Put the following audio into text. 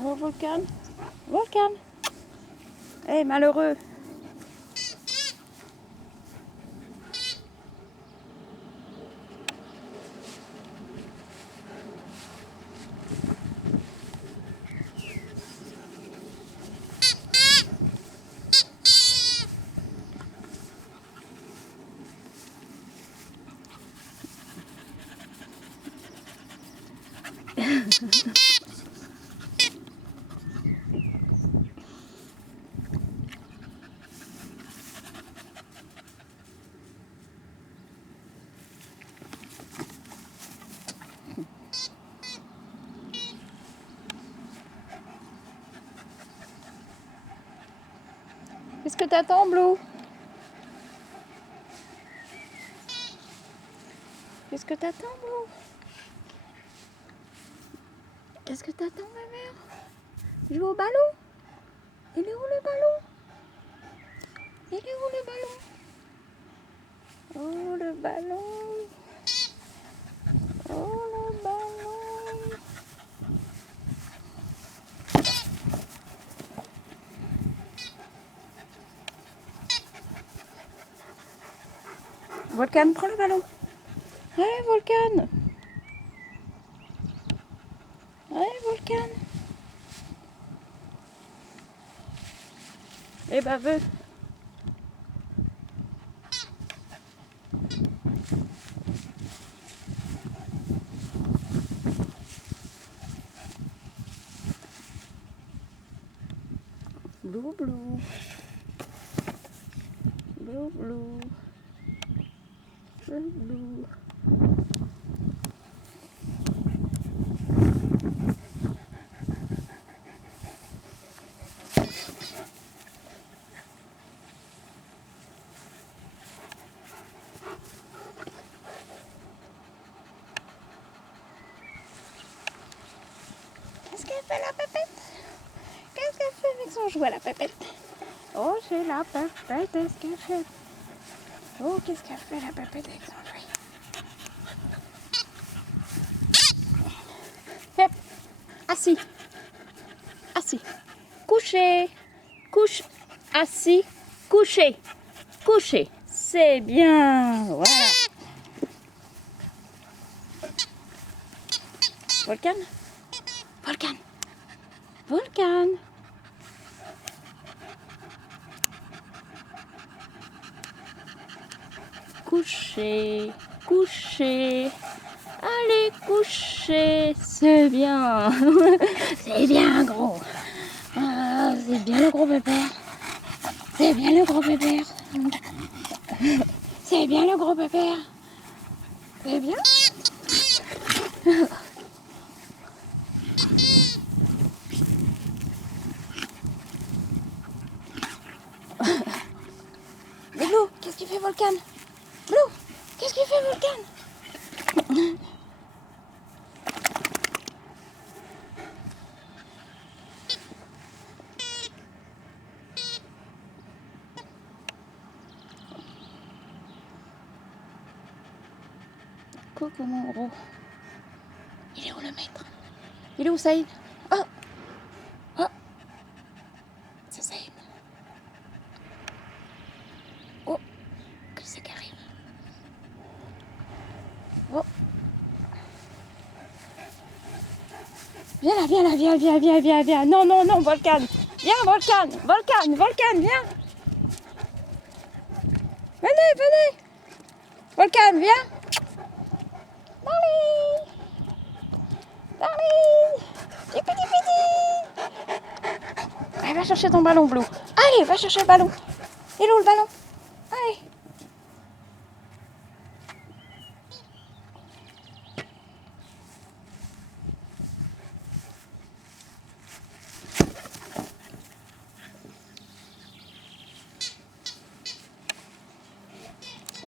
Oh, Volcan, Volcan. Eh, malheureux. Qu'est-ce que t'attends, Blue? Qu'est-ce que t'attends, Blue? Qu'est-ce que t'attends, ma mère? Joue au ballon? Il est où le ballon? Il est où le ballon? Oh, le ballon! Oh, le ballon! Volcan, prends le ballon. Allez, Volcan. Allez, Volcan. Eh ben, veux. Blue, blue. Blue, blue. Blue, blue. Qu'est-ce qu'elle fait, la pépette? Qu'est-ce qu'elle fait avec son jouet, la pépette? Oh, c'est la pépette, qu'est-ce qu'elle fait? Oh, qu'est-ce qu'elle fait, la pépette, avec son jouet? Hop, assis. Assis. Couché. Couche. Assis. Couché. Couché. C'est bien. Voilà. Volcan. Volcan. Volcan. Couché. Couché. Allez, coucher. C'est bien. C'est bien, gros. Ah, c'est bien le gros pépère. C'est bien le gros pépère. C'est bien le gros pépère. C'est bien. Mais Blue, qu'est-ce qu'il fait, Volcan? Blue, qu'est-ce qu'il fait, Volcan? Coucou, mon gros. Il est où le maître? Il est où, Saïd? Oh! Oh! C'est Saïd. Oh! Qu'est-ce qui arrive? Oh! Viens là, viens là, viens, viens, viens, viens, viens. Non, non, non, Volcan. Viens, Volcan, Volcan, Volcan, viens. Venez, venez. Volcan, viens. Darling. Darling. Tipiti, piti. Allez, va chercher ton ballon, Blue. Allez, va chercher le ballon. Il est où le ballon? Allez.